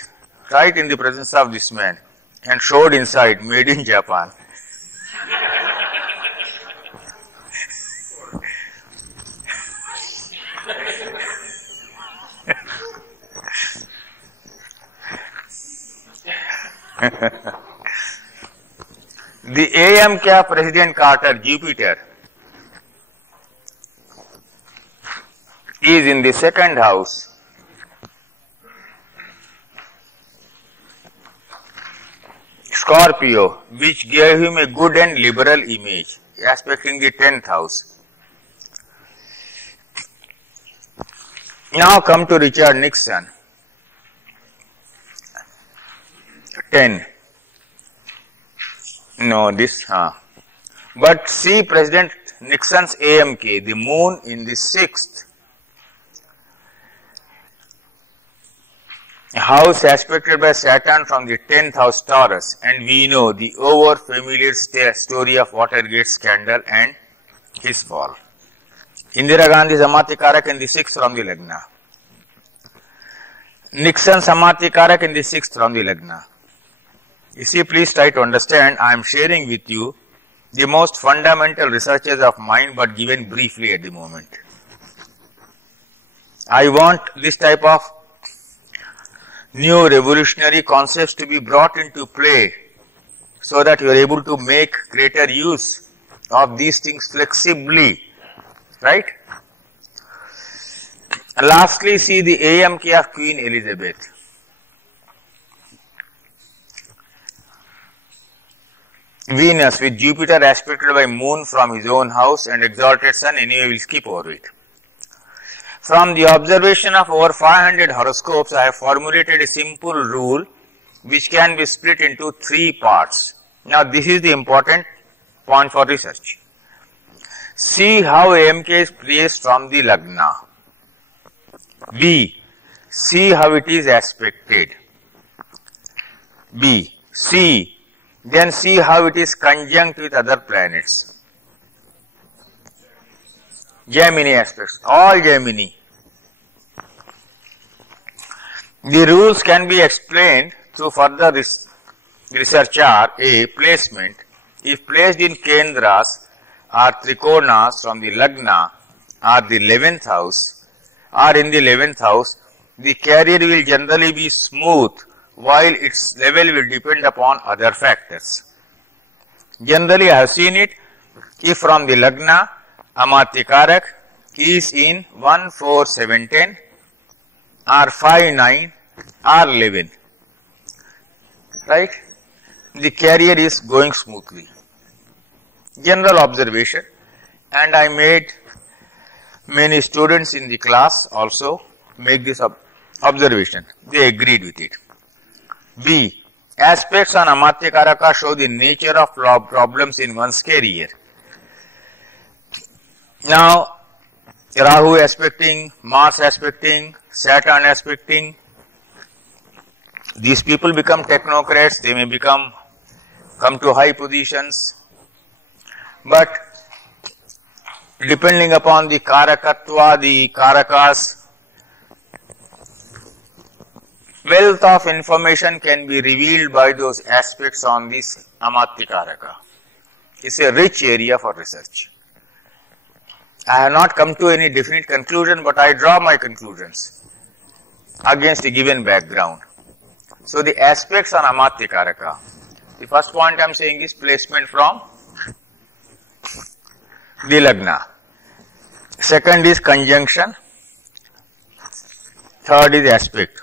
right in the presence of this man and showed inside, made in Japan. The AMK of President Carter, Jupiter, is in the second house. Scorpio, which gave him a good and liberal image, aspecting the 10th house. Now come to Richard Nixon. 10. No, this, But see President Nixon's AMK, the moon in the 6th house aspected by Saturn from the 10th house Taurus, and we know the over familiar story of Watergate scandal and his fall. Indira Gandhi's Amatya Karak in the 6th from the Lagna. Nixon's Amatya Karak in the 6th from the Lagna. You see, please try to understand, I am sharing with you the most fundamental researches of mine, but given briefly at the moment. I want this type of new revolutionary concepts to be brought into play so that you are able to make greater use of these things flexibly, right? And lastly, see the AMK of Queen Elizabeth. Venus with Jupiter aspected by Moon from his own house and exalted Sun, anyway we will skip over it. From the observation of over 500 horoscopes, I have formulated a simple rule which can be split into 3 parts. Now this is the important point for research. See how AMK is placed from the Lagna. B. See how it is aspected. B. C. Then see how it is conjunct with other planets. Gemini aspects, all Gemini. The rules can be explained through further research are A. Placement. If placed in Kendras or Trikonas from the Lagna or the 11th house or in the 11th house, the carrier will generally be smooth, while its level will depend upon other factors. Generally, I have seen it, if from the Lagna, Amatya Karak is in 1, 4, 7, 10 or 5, 9 or 11. Right? The carrier is going smoothly. General observation, and I made many students in the class also make this observation. They agreed with it. B. Aspects on Amatya Karaka show the nature of problems in one's career. Now, Rahu aspecting, Mars aspecting, Saturn aspecting, these people become technocrats, they may come to high positions, but depending upon the Karakatva, the Karakas, wealth of information can be revealed by those aspects on this Amatya Karaka. It's a rich area for research. I have not come to any definite conclusion, but I draw my conclusions against a given background. So the aspects on Amatya Karaka. The first point I am saying is placement from the Lagna. Second is conjunction. Third is aspect.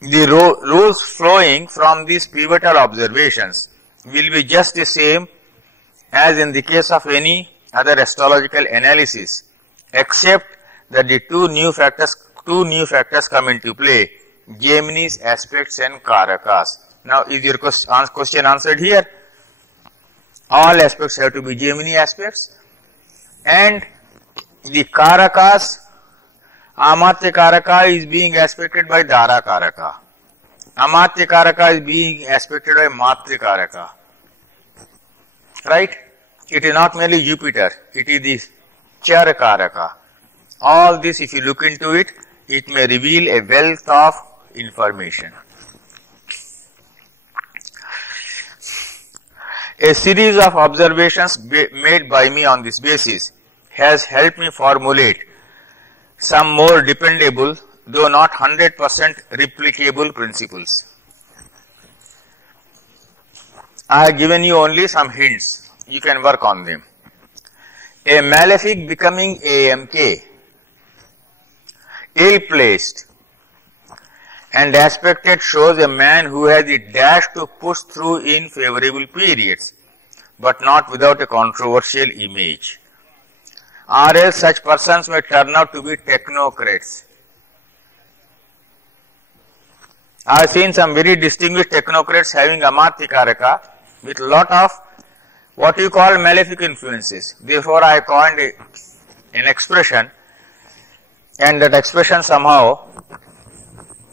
The rules flowing from these pivotal observations will be just the same as in the case of any other astrological analysis, except that the two new factors come into play: Gemini's aspects and Karakas. Now, is your question answered here? All aspects have to be Gemini aspects, and the Karakas, Amatya Karaka is being aspected by Dara Karaka. Amatya Karaka is being aspected by Matya Karaka. Right? It is not merely Jupiter, it is the Char Karaka. All this, if you look into it, it may reveal a wealth of information. A series of observations made by me on this basis has helped me formulate some more dependable, though not 100% replicable principles. I have given you only some hints. You can work on them. A malefic becoming AMK, ill-placed and aspected, shows a man who has the dash to push through in favorable periods, but not without a controversial image. Or else such persons may turn out to be technocrats. I have seen some very distinguished technocrats having Amatya Karaka with lot of what you call malefic influences. Therefore, I coined an expression, and that expression somehow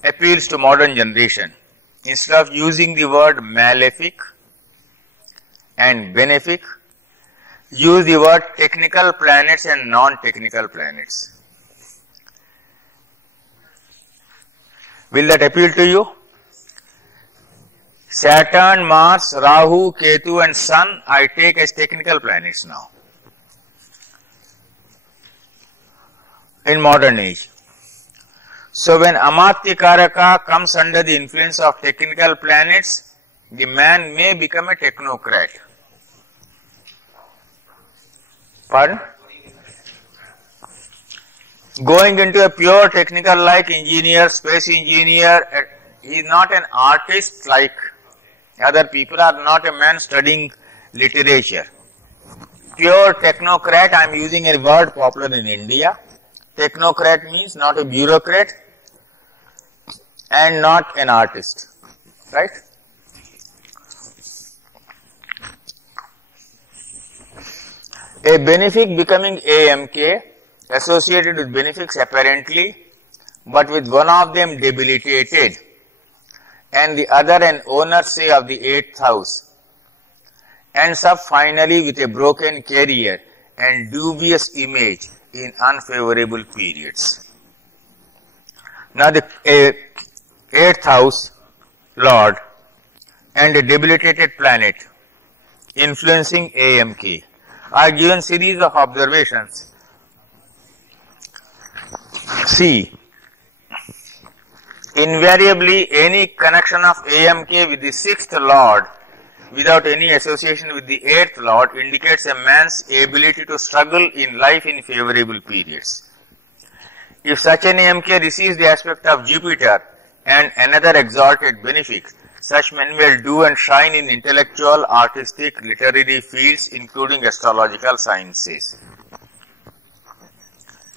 appeals to modern generation. Instead of using the word malefic and benefic, use the word technical planets and non-technical planets. Will that appeal to you? Saturn, Mars, Rahu, Ketu and Sun I take as technical planets now in modern age. So when Amatya Karaka comes under the influence of technical planets, the man may become a technocrat. Pardon? Going into a pure technical like engineer, space engineer, he is not an artist like other people, are not a man studying literature. Pure technocrat, I am using a word popular in India. Technocrat means not a bureaucrat and not an artist. Right? A benefic becoming AMK, associated with benefics apparently, but with one of them debilitated and the other an owner, say, of the 8th house, ends up finally with a broken career and dubious image in unfavorable periods. Now the 8th house lord and a debilitated planet influencing AMK. I have given series of observations. See, invariably any connection of AMK with the 6th lord without any association with the 8th lord indicates a man's ability to struggle in life in favorable periods. If such an AMK receives the aspect of Jupiter and another exalted benefic, such men will do and shine in intellectual, artistic, literary fields, including astrological sciences.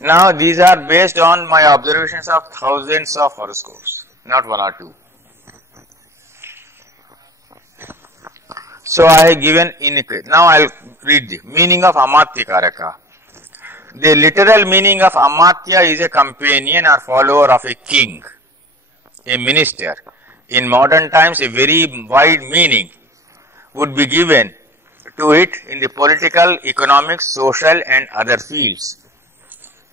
Now, these are based on my observations of thousands of horoscopes, not one or two. So, I have given now I will read the meaning of Amatya Karaka. The literal meaning of Amatya is a companion or follower of a king, a minister. In modern times, a very wide meaning would be given to it in the political, economic, social and other fields.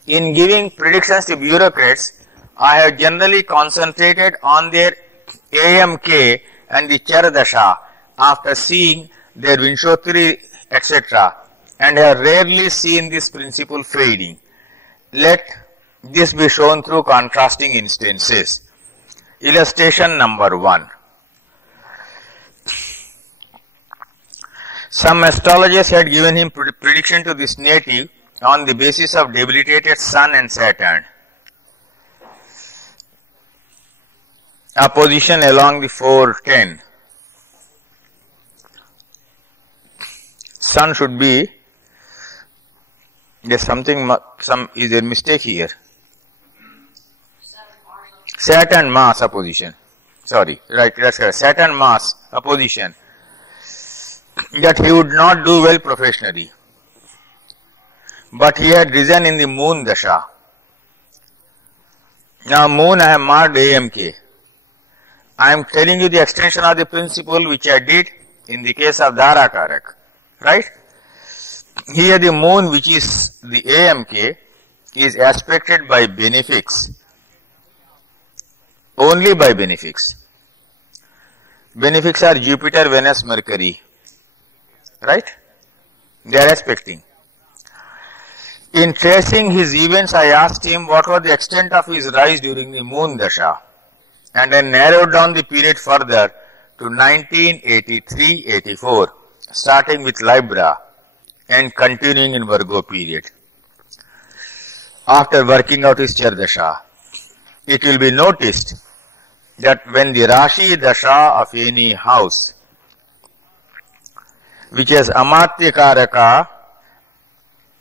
In giving predictions to bureaucrats, I have generally concentrated on their AMK and the Charadasha after seeing their Vinshotri, etc., and have rarely seen this principle fading. Let this be shown through contrasting instances. Illustration number 1. Some astrologers had given him prediction to this native on the basis of debilitated Sun and Saturn. A position along the 410. Sun should be, there's is there a mistake here? Saturn Mars opposition. Sorry, right, that's correct. Saturn Mars opposition. That he would not do well professionally. But he had risen in the Moon Dasha. Now Moon I have marked AMK. I am telling you the extension of the principle which I did in the case of Dhara Karak. Right? Here the Moon, which is the AMK, is aspected by benefics. Only by benefics. Benefics are Jupiter, Venus, Mercury. Right? They are aspecting. In tracing his events, I asked him what was the extent of his rise during the Moon Dasha, and I narrowed down the period further to 1983-84, starting with Libra and continuing in Virgo period. After working out his Chardasha, it will be noticed that when the Rashi Dasha of any house, which has Amatya Karaka,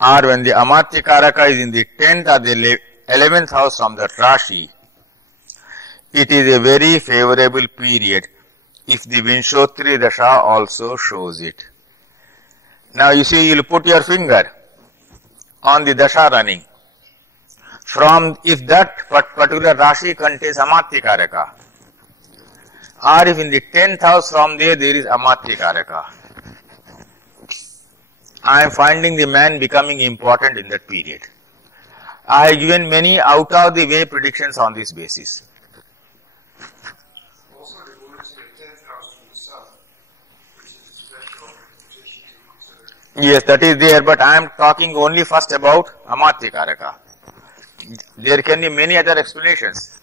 or when the Amatya Karaka is in the 10th or the 11th house from that Rashi, it is a very favorable period if the Vinshotri Dasha also shows it. Now you see, you will put your finger on the Dasha running. From, if that particular Rashi contains Amatya Karaka, or if in the 10th house from there is Amatya Karaka, I am finding the man becoming important in that period. I have given many out of the way predictions on this basis. Also, the Moon is in the 10th house from the Sun, which is a special position to consider. Yes, that is there, but I am talking only first about Amatya Karaka. There can be many other explanations.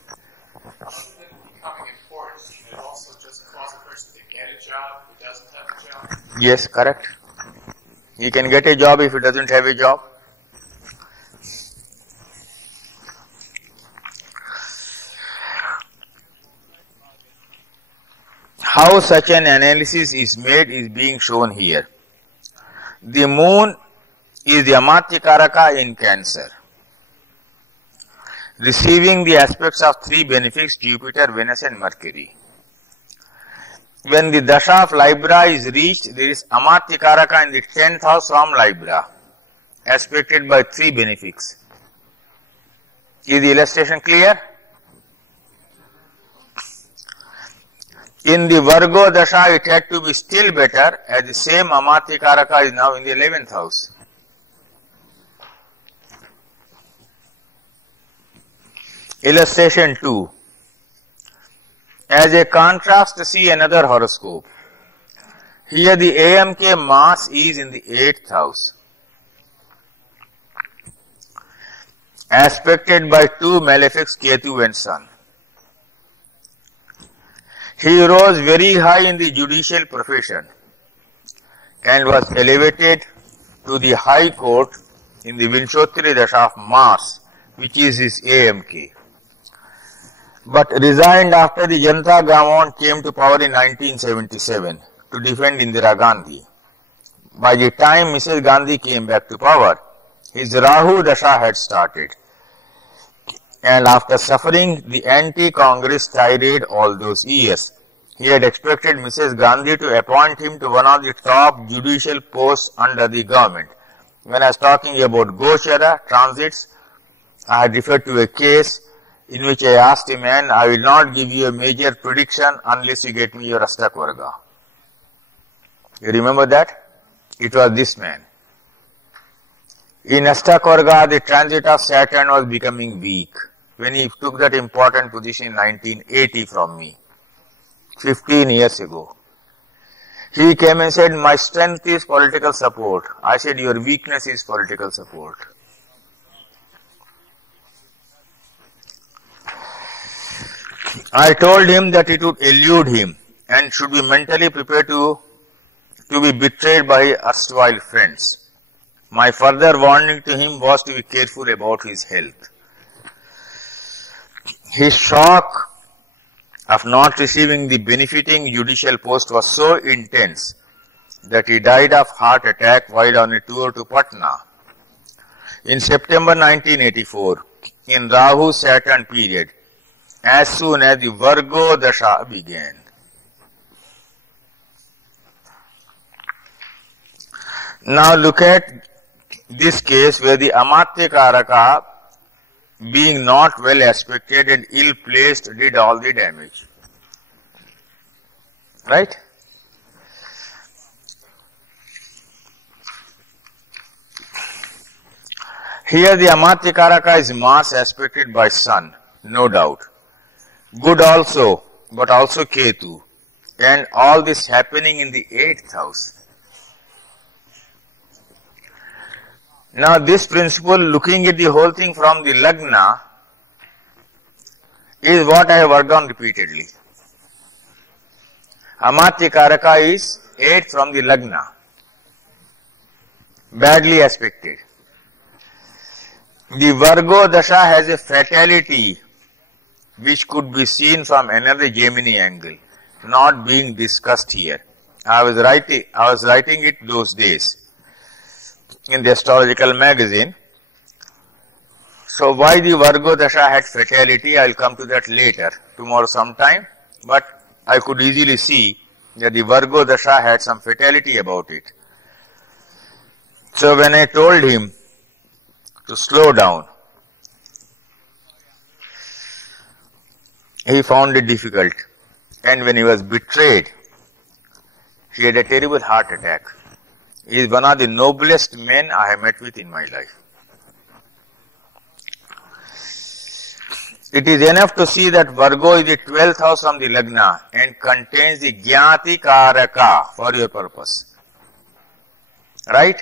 Becoming important, it also just cause a person to get a job who doesn't have a job. Yes, correct. He can get a job if he doesn't have a job. How such an analysis is made is being shown here. The Moon is the Amatya Karaka in Cancer, receiving the aspects of 3 benefics, Jupiter, Venus and Mercury. When the Dasha of Libra is reached, there is Amatya Karaka in the 10th house from Libra, aspected by 3 benefics. Is the illustration clear? In the Virgo Dasha, it had to be still better, as the same Amatya Karaka is now in the 11th house. Illustration 2. As a contrast, see another horoscope. Here the AMK Mars is in the 8th house, aspected by 2 malefics, Ketu and Sun. He rose very high in the judicial profession and was elevated to the High Court in the Vinchotri Dasha of Mars, which is his AMK. But resigned after the Janata government came to power in 1977 to defend Indira Gandhi. By the time Mrs. Gandhi came back to power, his Rahu Dasha had started. And after suffering the anti-Congress tirade all those years, he had expected Mrs. Gandhi to appoint him to one of the top judicial posts under the government. When I was talking about Gochara transits, I had referred to a case in which I asked a man, I will not give you a major prediction unless you get me your Astak Varga. You remember that? It was this man. In Astak Varga, the transit of Saturn was becoming weak when he took that important position in 1980 from me, 15 years ago. He came and said, my strength is political support. I said, your weakness is political support. I told him that it would elude him and should be mentally prepared to be betrayed by erstwhile friends. My further warning to him was to be careful about his health. His shock of not receiving the benefiting judicial post was so intense that he died of heart attack while on a tour to Patna. In September 1984, in Rahu-Saturn period, as soon as the Virgo Dasha began. Now look at this case where the Amatya Karaka, being not well aspected and ill placed, did all the damage. Right? Here the Amatya Karaka is Mars aspected by Sun, no doubt. Good also, but also Ketu. And all this happening in the 8th house. Now this principle, looking at the whole thing from the Lagna, is what I have worked on repeatedly. Amatya Karaka is 8 from the Lagna, badly aspected. The Virgo Dasha has a fatality which could be seen from another Gemini angle, not being discussed here. I was writing it those days in the astrological magazine. So why the Virgo Dasha had fatality, I will come to that later, tomorrow sometime, but I could easily see that the Virgo Dasha had some fatality about it. So when I told him to slow down, he found it difficult. And when he was betrayed, he had a terrible heart attack. He is one of the noblest men I have met with in my life. It is enough to see that Virgo is the 12th house from the Lagna and contains the Jnati Karaka for your purpose. Right?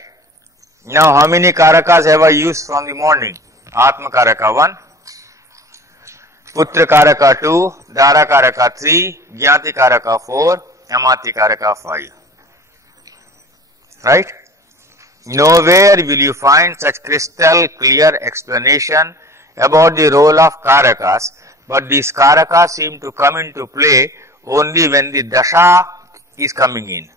Now how many Karakas have I used from the morning? Atma Karaka 1, Putra Karaka 2, Dara Karaka 3, Jnati Karaka 4, Amatya Karaka 5. Right? Nowhere will you find such crystal clear explanation about the role of Karakas, but these Karakas seem to come into play only when the Dasha is coming in.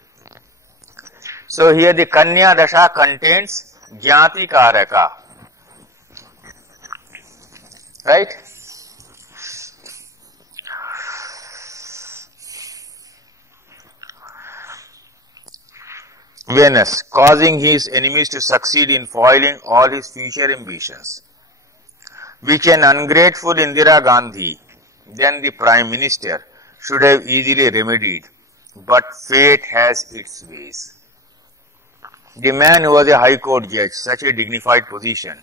So here the Kanya Dasha contains Jnati Karaka. Right? Venus, causing his enemies to succeed in foiling all his future ambitions, which an ungrateful Indira Gandhi, then the Prime Minister, should have easily remedied, but fate has its ways. The man who was a High Court judge, such a dignified position,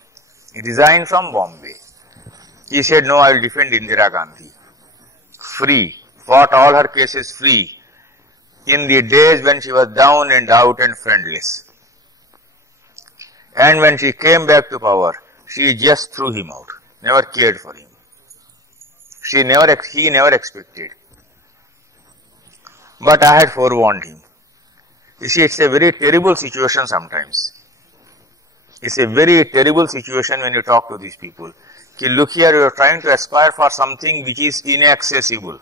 resigned from Bombay. He said, no, I will defend Indira Gandhi. Free, fought all her cases free, in the days when she was down and out and friendless. And when she came back to power, she just threw him out, never cared for him. He never expected. But I had forewarned him. You see, it's a very terrible situation sometimes. It's a very terrible situation when you talk to these people. Okay, look here, you are trying to aspire for something which is inaccessible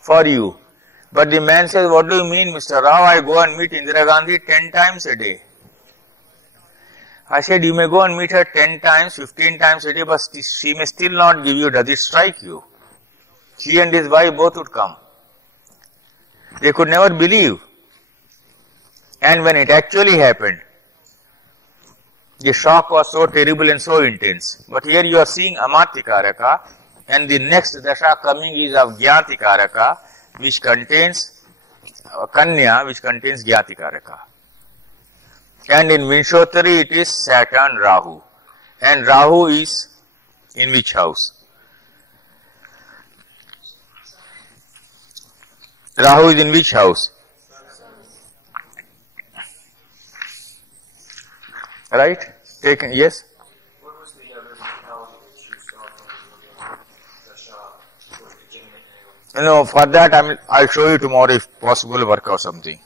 for you. But the man says, what do you mean, Mr. Rao? I go and meet Indira Gandhi 10 times a day. I said, you may go and meet her 10 times, 15 times a day, but she may still not give you. Does it strike you? He and his wife both would come. They could never believe. And when it actually happened, the shock was so terrible and so intense. But here you are seeing Amartikaraka, and the next dasha coming is of Gyatikaraka, which contains Kanya, which contains Gyatikaraka. And in Vinshottari it is Saturn Rahu. And Rahu is in which house? Rahu is in which house? Right? Taken, yes? What was the other technology that you saw from the shop towards the beginning? No, for that I'll show you tomorrow if possible, work out something.